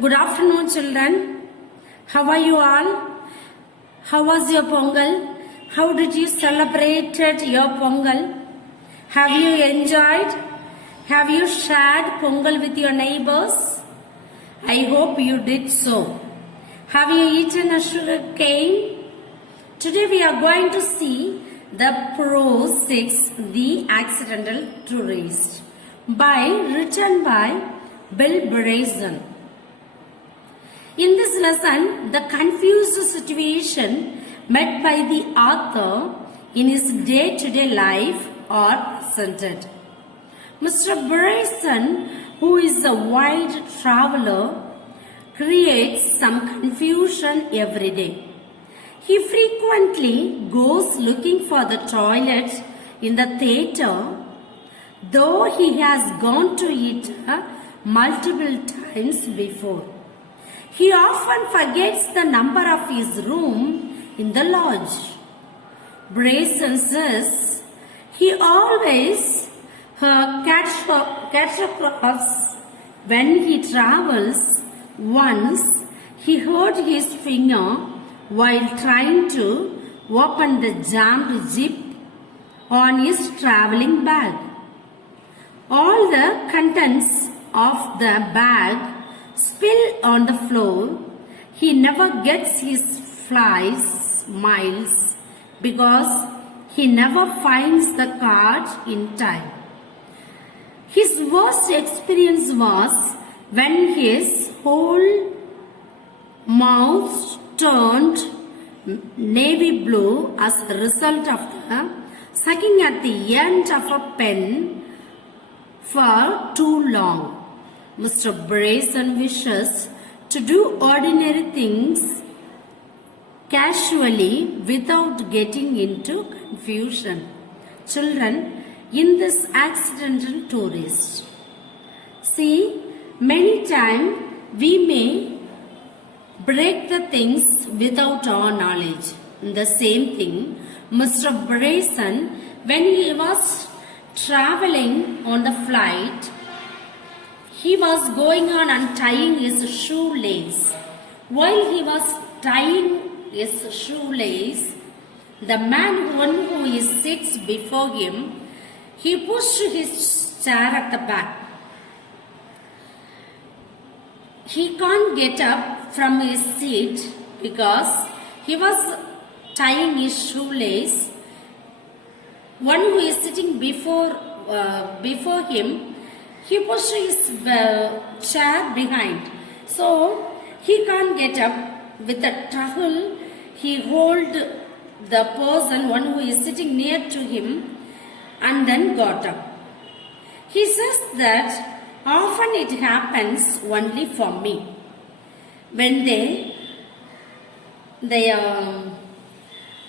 Good afternoon, children. How are you all? How was your Pongal? How did you celebrate your Pongal? Have you enjoyed? Have you shared Pongal with your neighbors? I hope you did so. Have you eaten a sugar cane? Today we are going to see the Prose 6, The Accidental Tourist, written by Bill Bryson. In this lesson, the confused situation met by the author in his day-to-day life are presented. Mr. Bryson, who is a wide traveler, creates some confusion every day. He frequently goes looking for the toilet in the theater, though he has gone to it multiple times before. He often forgets the number of his room in the lodge. Bryson says he always catch across when he travels. Once he hurt his finger while trying to open the jammed zip on his traveling bag. All the contents of the bag spill on the floor. He never gets his flies miles because he never finds the card in time. His worst experience was when his whole mouth turned navy blue as a result of the sucking at the end of a pen for too long. Mr. Bryson wishes to do ordinary things casually without getting into confusion. Children, in this accidental tourist, see, many times we may break the things without our knowledge. The same thing, Mr. Bryson, when he was traveling on the flight, he was going on untying his shoelace. While he was tying his shoelace, the man who sits before him, he pushed his chair at the back. He can't get up from his seat because he was tying his shoelace. One who is sitting before him, he pushed his chair behind. So he can't get up. With a trowel, he hold the person, one who is sitting near to him, and then got up. He says that often it happens only for me. When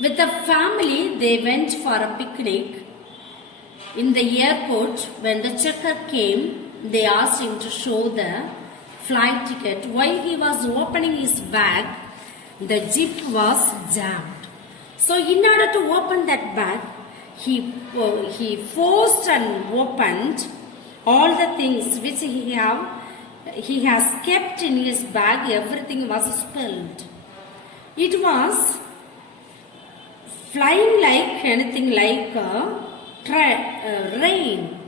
with the family, they went for a picnic. In the airport, when the checker came, they asked him to show the flight ticket. While he was opening his bag, the zip was jammed. So in order to open that bag, he forced and opened all the things which he has kept in his bag. Everything was spilled. It was flying like anything like rain.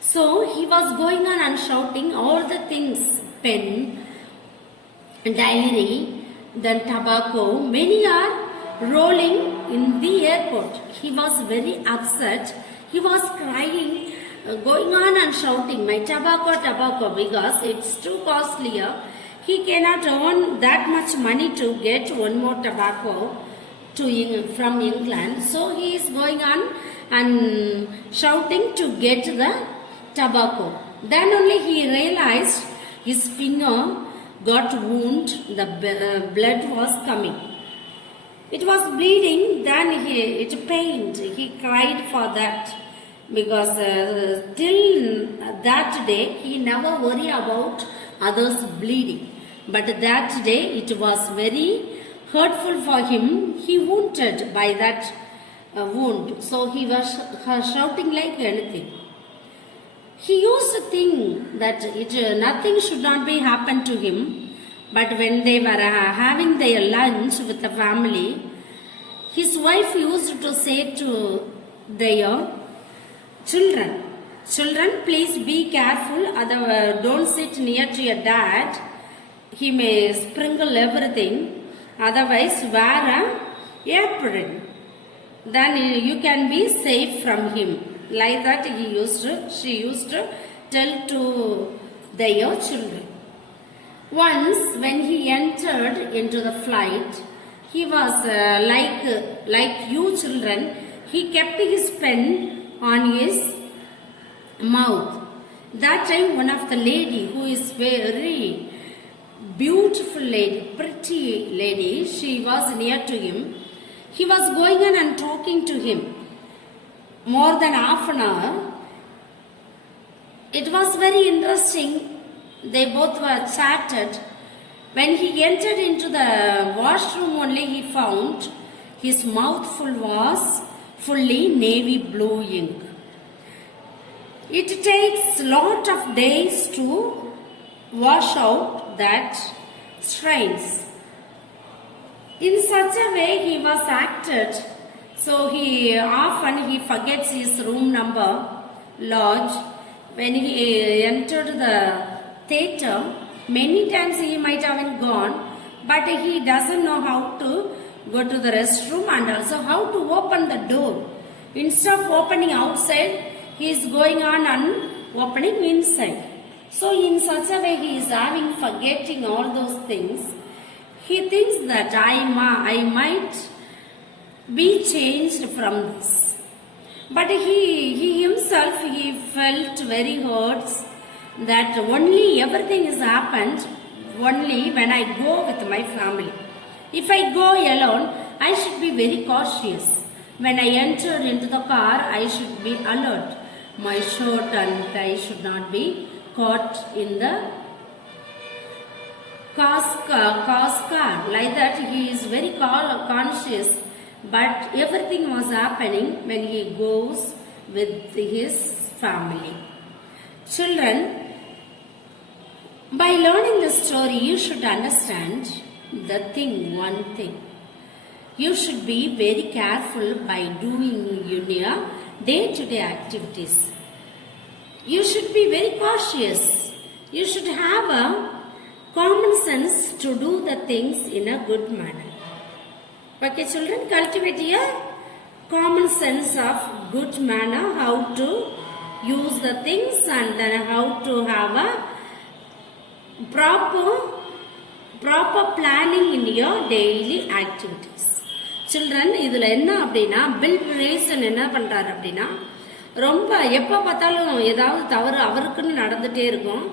So he was going on and shouting all the things, pen, diary, then tobacco. Many are rolling in the airport. He was very upset. He was crying, going on and shouting, my tobacco, because it's too costly here. He cannot earn that much money to get one more tobacco from England. So he is going on and shouting to get the tobacco. Then only he realized his finger got wound, the blood was coming. It was bleeding, then it pained. He cried for that because till that day he never worried about others bleeding. But that day it was very hurtful for him. He wounded by that wound. So he was shouting like anything. He used to think that nothing should not be happen to him. But when they were having their lunch with the family, his wife used to say to their children, "Children, please be careful. Don't sit near to your dad. He may sprinkle everything. Otherwise, wear an apron. Then you can be safe from him." Like that, she used to tell to their children. Once, when he entered into the flight, he was like you children. He kept his pen on his mouth. That time, one of the lady who is very beautiful lady, pretty lady, she was near to him. He was going on and talking to him more than half an hour. It was very interesting. They both were chatted. When he entered into the washroom only, he found his mouth full was fully navy blue ink. It takes lot of days to wash out that stains. In such a way he was acted, so he forgets his room number, lodge. When he entered the theater, many times he might have gone, but he doesn't know how to go to the restroom and also how to open the door. Instead of opening outside, he is going on and opening inside. So in such a way he is forgetting all those things. He thinks that I might be changed from this. But he himself, he felt very hurt that only everything has happened only when I go with my family. If I go alone, I should be very cautious. When I enter into the car, I should be alert. My shirt and tie should not be caught in the car's car. Like that, he is very conscious. But everything was happening when he goes with his family. Children, by learning the story, you should understand one thing. You should be very careful by doing your day-to-day activities. You should be very cautious. You should have a common sense to do the things in a good manner. Okay, children, cultivate a common sense of good manner, how to use the things and then how to have a proper planning in your daily activities. Children, இதுல என்ன அப்படின்னா bill ration என்ன பண்றாரு அப்படின்னா ரொம்ப எப்ப பார்த்தாலும் ஏதாவது தவறு அவருக்குன்னு நடந்துட்டே இருக்கும்.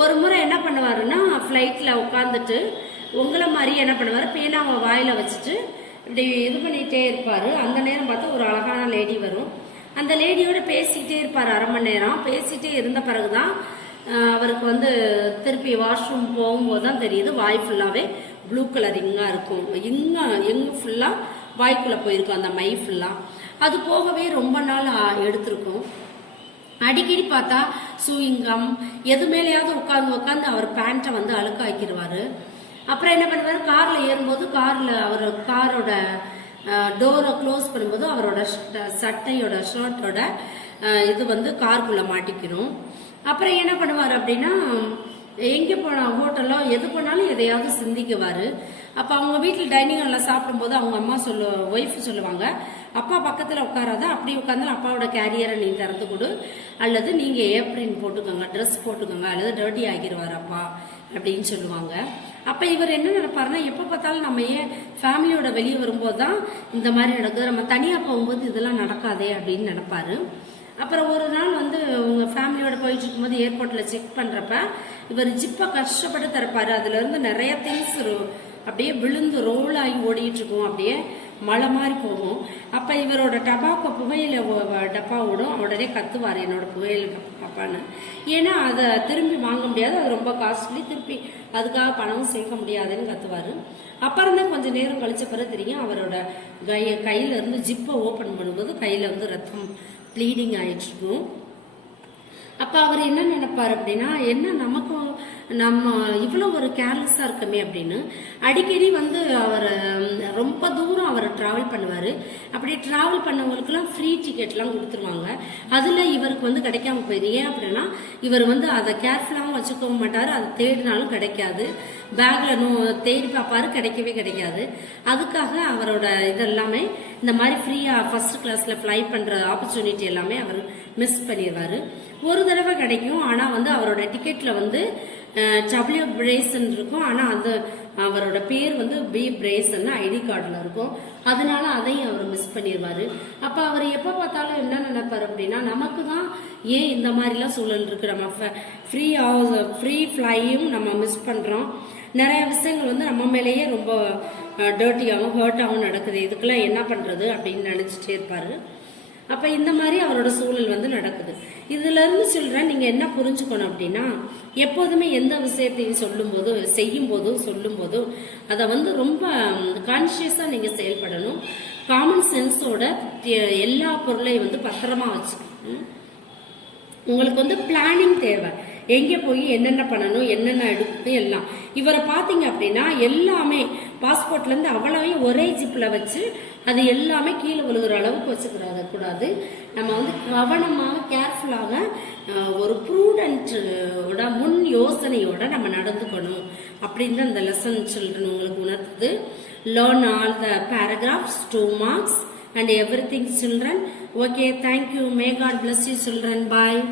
ஒரு முறை என்ன பண்ணுவாருன்னா ஃப்ளைட்ல உட்காந்துட்டு உங்களை மாதிரி என்ன பண்ணுவாரு, பேனாவை வாயில வச்சுட்டு இப்படி இது பண்ணிட்டே இருப்பாரு. அந்த நேரம் பார்த்தா ஒரு அழகான லேடி வரும். அந்த லேடியோட பேசிக்கிட்டே இருப்பாரு அரை மணி நேரம். பேசிட்டே இருந்த பிறகுதான் அவருக்கு திருப்பி வாஷ்ரூம் போகும்போது தான் தெரியுது வாய் ஃபுல்லாவே ப்ளூ கலரிங்கா இருக்கும். எங்க ஃபுல்லா வாய்க்குள்ள போயிருக்கும் அந்த மை ஃபுல்லா. அது போகவே ரொம்ப நாள் எடுத்திருக்கும். அடிக்கடி பார்த்தா சூயிங்கம் எது மேலேயாவது உட்காந்து அவர் பேண்ட்டை அழுக்காக்கிடுவாரு. அப்புறம் என்ன பண்ணுவாரு, கார்ல ஏறும்போது அவர் காரோட டோரை க்ளோஸ் பண்ணும்போது அவரோட சட்டையோட ஷர்ட்டோட இது காருக்குள்ள மாட்டிக்கணும். அப்புறம் என்ன பண்ணுவார் அப்படின்னா எங்கே போனா ஹோட்டலோ எது போனாலும் எதையாவது சிந்திக்குவாரு. அப்போ அவங்க வீட்டில் டைனிங் ஹாலில் சாப்பிடும்போது அவங்க அம்மா ஒய்ஃப் சொல்லுவாங்க, அப்பா பக்கத்தில் உட்காராத, அப்படி உட்காந்து அப்பாவோட கேரியரை நீ திறந்து கொடு, அல்லது நீங்கள் ஏப்ரின் போட்டுக்கோங்க, ட்ரெஸ் போட்டுக்கோங்க, அல்லது டர்ட்டி ஆகிடுவார் அப்பா அப்படின்னு சொல்லுவாங்க. அப்போ இவர் என்ன நினைப்பாருன்னா எப்போ பார்த்தாலும் நம்ம ஏன் ஃபேமிலியோட வெளியே வரும்போது தான் இந்த மாதிரி நடக்குது, நம்ம தனியாக போகும்போது இதெல்லாம் நடக்காதே அப்படின்னு நினைப்பாரு. அப்புறம் ஒரு நாள் உங்க ஃபேமிலியோட போயிட்டு இருக்கும்போது ஏர்போர்ட்ல செக் பண்றப்ப இவர் ஜிப்பை கஷ்டப்பட்டு திறப்பாரு. அதுல இருந்து நிறைய திங்ஸ் அப்படியே விழுந்து ரோல் ஆகி ஓடிட்டு இருக்கும், அப்படியே மழை மாதிரி போகும். அப்ப இவரோட டபாக்கோ புகையில டப்பா ஓடும். உடனே கத்துவாரு, என்னோட புகையில டப்பான்னு. ஏன்னா அதை திரும்பி வாங்க முடியாது, அது ரொம்ப காஸ்ட்லி, திருப்பி அதுக்காக பணமும் சேர்க்க முடியாதுன்னு கத்துவாரு. அப்புறம் தான் கொஞ்சம் நேரம் கழிச்ச பிறகு தெரியும் அவரோட கையில இருந்து ஜிப்பை ஓபன் பண்ணும்போது கையில ரத்தம் ப்ளீடிங் ஆயிட்டு இருக்கும். அப்ப அவர் என்ன நினைப்பாரு அப்படின்னா, என்ன நமக்கும் நம்ம இவ்வளவு ஒரு கேர்லெஸ்ஸா இருக்கமே அப்படின்னு அடிக்கடி வந்து அவர் ரொம்ப தூரம் அவர் டிராவல் பண்ணுவாரு. அப்படி டிராவல் பண்ணவங்களுக்கு எல்லாம் ஃப்ரீ டிக்கெட் எல்லாம் கொடுத்துருவாங்க. அதுல இவருக்கு வந்து கிடைக்காம போயிரு. ஏன் அப்படின்னா இவர் வந்து அதை கேர்ஃபுல்லாவும் வச்சுக்கவும் மாட்டாரு, அதை தேடினாலும் கிடைக்காது. பேக்ல தேடி பார்ப்பாரு, கிடைக்கவே கிடைக்காது. அதுக்காக அவரோட இதெல்லாமே இந்த மாதிரி ஃப்ரீயா ஃபர்ஸ்ட் கிளாஸ்ல ஃபிளை பண்ற ஆப்பர்ச்சுனிட்டி எல்லாமே அவர் மிஸ் பண்ணிடுவாரு. ஒரு தடவை கிடைக்கும், ஆனா வந்து அவரோட டிக்கெட்ல வந்து டபிள்யூ பிரேசன் இருக்கும், ஆனா அந்த அவரோட பேர் வந்து பி பிரேசன் ஐடி கார்டுல இருக்கும். அதனால அதையும் அவர் மிஸ் பண்ணிடுவாரு. அப்ப அவர் எப்ப பார்த்தாலும் என்ன நினைப்பாரு அப்படின்னா, நமக்கு தான் ஏன் இந்த மாதிரிலாம் சூழல் இருக்கு, நம்ம ஃப்ரீ ஃபிளையும் நம்ம மிஸ் பண்றோம், நிறைய விஷயங்கள் வந்து நம்ம மேலேயே ரொம்ப டர்ட்டியாகவும் ஹர்ட்டாகவும் நடக்குது, இதுக்கெல்லாம் என்ன பண்றது அப்படின்னு நினைச்சிட்டே இருப்பாரு. அப்ப இந்த மாதிரி அவரோட சூழல் வந்து நடக்குது. இதுல இருந்து சொல்றேன், நீங்க என்ன புரிஞ்சுக்கணும் அப்படின்னா, எப்போதுமே எந்த விஷயத்தையும் சொல்லும் போதும் செய்யும் போதும் சொல்லும் போதும் அதை வந்து ரொம்ப கான்சியஸா நீங்க செயல்படணும். காமன் சென்ஸோட எல்லா பொருளையும் வந்து பத்திரமா வச்சுக்கணும். உங்களுக்கு வந்து பிளானிங் தேவை, எங்க போய் என்னென்ன பண்ணணும், என்னென்ன எடுக்கணும் எல்லாம். இவரை பாத்தீங்க அப்படின்னா எல்லாமே பாஸ்போர்ட்ல இருந்து அவ்வளவையும் ஒரே ஜிப்ல வச்சு அது எல்லாமே கீழே விழுகிற அளவுக்கு வச்சுக்கிறாத கூடாது. நம்ம வந்து கவனமாக கேர்ஃபுல்லாக ஒரு ப்ரூடென்ட்டோட முன் யோசனையோட நம்ம நடந்துக்கணும் அப்படின்னு அந்த லெசன் சில்ட்ரன் உங்களுக்கு உணர்த்துது. Learn all the paragraphs 2 marks and everything children. Okay, thank you. May God bless you children. Bye.